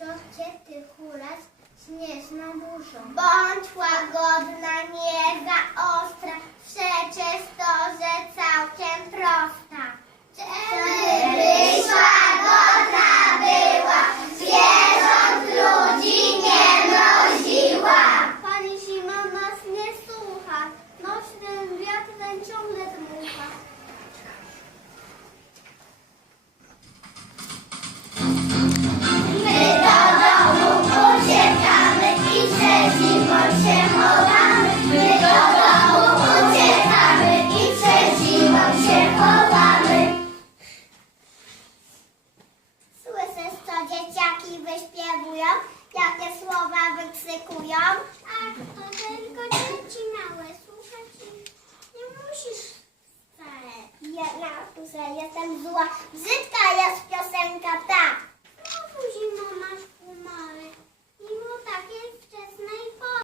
co cię ty hulasz śnieżną burzą? Bądź łagodna, nie za ostra, przecież to, że całkiem prosta. Żebyś łagodna była, zwierząt ludzi nie mroziła. Pani zima nas nie słucha, nośnym wiatrem ciągle dmucha. My do domu uciekamy i przed zimą się chowamy. My do domu uciekamy i przed zimą się chowamy. Słyszysz, co dzieciaki wyśpiewują? Jakie słowa wykrzykują? Ach, to tylko dzieci małe, słuchać ich nie musisz wcale. Ja na że jestem zła, brzydka jest piosenka ta. Znowu zima